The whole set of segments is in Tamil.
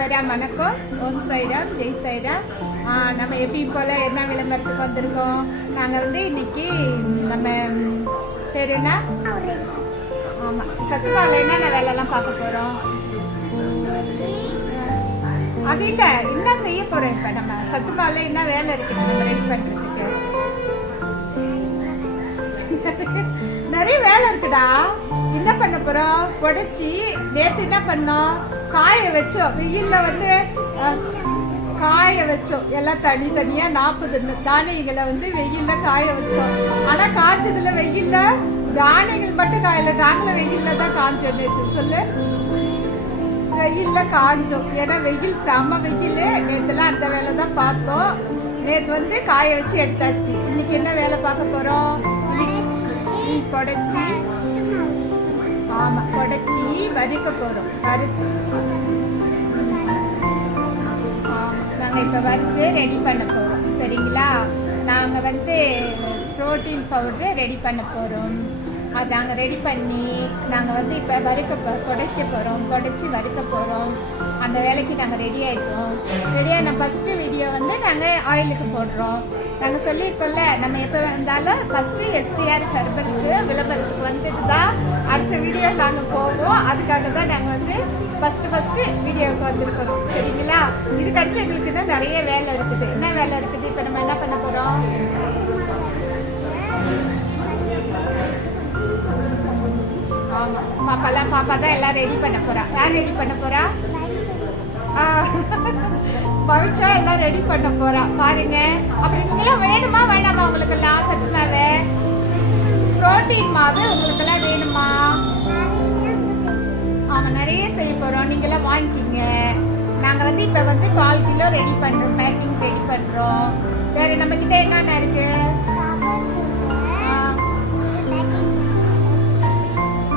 சாய்ராம் வணக்கம். ஓம் சாய்ராம், ஜெய் சாய்ராம். நம்ம எப்பயும் போல் என்ன விளம்பரத்துக்கு வந்திருக்கோம். நாங்கள் வந்து இன்னைக்கு நம்ம பேர் என்ன, ஆமாம், சத்துமாவில் என்னென்ன வேலைலாம் பார்க்க போகிறோம். அது இல்லை, என்ன செய்ய போகிறோம். இப்போ நம்ம சத்துமாவில் என்ன வேலை இருக்குது நம்ம ரெடி பண்ணுறதுக்கு. நிறைய வேலை இருக்குடா. என்ன பண்ண போகிறோம், உடைச்சி நேற்று என்ன பண்ணோம், காய வச்சோம். வெயிலில் வந்து காய வச்சோம். எல்லாம் தனித்தனியாக 40 தானியங்களை வந்து வெயிலில் காய வச்சோம். ஆனால் காய்ச்சதில் வெயிலில் தானியங்கள் மட்டும் காயல, நாங்களும் வெயிலில் தான் காய்ச்சோம். நேற்று சொல்லு, வெயிலில் காய்ச்சோம். ஏன்னா வெயில் செம்ம வெயில். நேற்றுலாம் அந்த வேலை தான் பார்த்தோம். நேற்று வந்து காய வச்சு எடுத்தாச்சு. இன்னைக்கு என்ன வேலை பார்க்க போகிறோம், கொடைச்சி, ஆமாம், கொடைச்சி வறுக்க போகிறோம். நாங்கள் இப்போ வறுத்து ரெடி பண்ண போகிறோம். சரிங்களா, நாங்கள் வந்து ப்ரோட்டீன் பவுட்ரு ரெடி பண்ண போகிறோம். அது நாங்கள் ரெடி பண்ணி நாங்கள் வந்து இப்போ கொடைக்க போகிறோம். கொடைச்சி வறுக்க போகிறோம். அந்த வேலைக்கு நாங்கள் ரெடி ஆகிட்டோம். ரெடியான ஃபஸ்ட்டு வீடியோ வந்து நாங்கள் ஆயிலுக்கு போடுறோம். நாங்கள் சொல்லியிருக்கோம்ல, நம்ம எப்போ வந்தாலும் ஃபஸ்ட்டு SVR ஹெர்பலுக்கு விளம்பரத்துக்கு வந்துட்டு தான் அடுத்த வீடியோ நாங்கள் போவோம். அதுக்காக தான் நாங்கள் வந்து ஃபஸ்ட்டு வீடியோவுக்கு வந்திருக்கோம். சரிங்களா, இதுக்கடுத்து எங்களுக்கு இன்னும் நிறைய வேலை இருக்குது. என்ன வேலை இருக்குது, இப்போ நம்ம என்ன பண்ண போகிறோம். ஆமாம், பாப்பா தான் எல்லாம் ரெடி பண்ண போகிறா. யார் ரெடி பண்ண போகிறா, பவிச்சா எல்லாம் ரெடி பண்ண போகிறா. பாருங்க. அப்புறம் நீங்களாம் வேணுமா வேணாமா, உங்களுக்கெல்லாம் சத்து மாவு, ப்ரோட்டீன் மாவு உங்களுக்கெல்லாம் வேணுமா. ஆமாம், நிறைய செய்ய போகிறோம். நீங்களாம் வாங்கிக்கிங்க. நாங்கள் வந்து இப்போ வந்து 1/4 கிலோ ரெடி பண்ணுறோம், பேக்கிங் ரெடி பண்ணுறோம். வேறு நம்மக்கிட்ட என்னென்ன இருக்குது.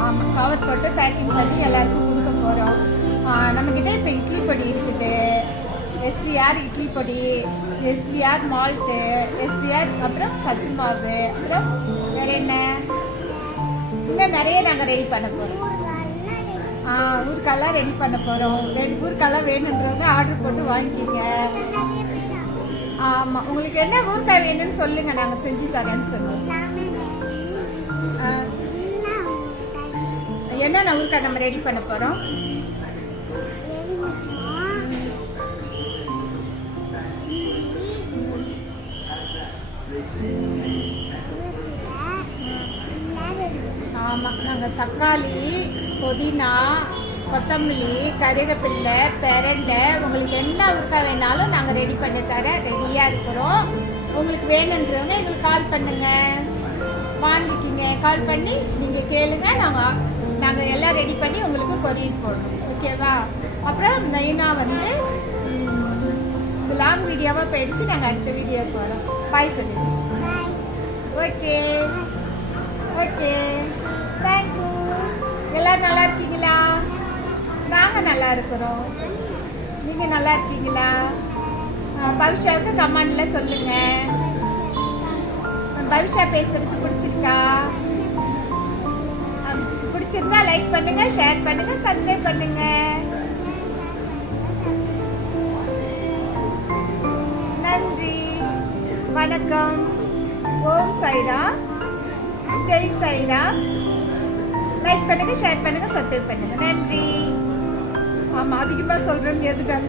ஆமாம், கவர் போட்டு பேக்கிங் பண்ணி எல்லாருக்கும் கொடுக்க போகிறோம். நம்மக்கிட்ட இப்போ இட்லி பொடி இருக்குது. SVR இட்லி பொடி, SVR மால்ட்டு, SVR, அப்புறம் சத்து மாவு, அப்புறம் வேறு என்ன, இன்னும் நிறைய நாங்கள் ரெடி பண்ண போகிறோம். ஊருக்கெல்லாம் ரெடி பண்ண போகிறோம். ஊருக்கெல்லாம் வேணுன்றவங்க ஆர்டர் போட்டு வாங்கிக்கிங்க. ஆமாம், உங்களுக்கு என்ன ஊறுக்காய் வேணும்னு சொல்லுங்கள், நாங்கள் செஞ்சு தரேன்னு சொல்லுவோம். என்னென்ன ஊறுக்காய் நம்ம ரெடி பண்ண போகிறோம். ஆமாம், நாங்கள் தக்காளி, புதினா, கொத்தமல்லி, கருவேப்பிலை, பிரண்டை, உங்களுக்கு என்ன ஊறுக்காய் வேணாலும் நாங்கள் ரெடி பண்ணி தர ரெடியாக இருக்கிறோம். உங்களுக்கு வேணுன்றவங்க எங்களுக்கு கால் பண்ணுங்கள், வாங்கிக்கிங்க. கால் பண்ணி நீங்கள் கேளுங்க. நாங்கள் எல்லாம் ரெடி பண்ணி உங்களுக்கு கொரியர் போடுறோம். ஓகேவா. அப்புறம் மெயினா வந்து லாங் வீடியோவாக போயிடுச்சு. நாங்கள் அடுத்த வீடியோ போகிறோம். பாய் சொல்லுங்க. Okay okay, thank you. எல்லோரும் நல்லா இருக்கீங்களா. நாங்கள் நல்லா இருக்கிறோம். நீங்கள் நல்லா இருக்கீங்களா. பவிஷாவுக்கு கமெண்டில் சொல்லுங்கள். பவிஷா பேசுறது பிடிச்சிருக்கா. பிடிச்சிருந்தா லைக் பண்ணுங்க, ஷேர் பண்ணுங்க, சப்ஸ்கிரைப் பண்ணுங்க. நன்றி, வணக்கம். ஓம் சாய்ராம், ஜெய் சாய்ராம். லைக் பண்ணுங்க, ஷேர் பண்ணுங்க, சப்ஸ்கிரைப் பண்ணுங்க. நன்றி. ஆமாம், அதிகமாக சொல்கிறேன் எதுக்காக.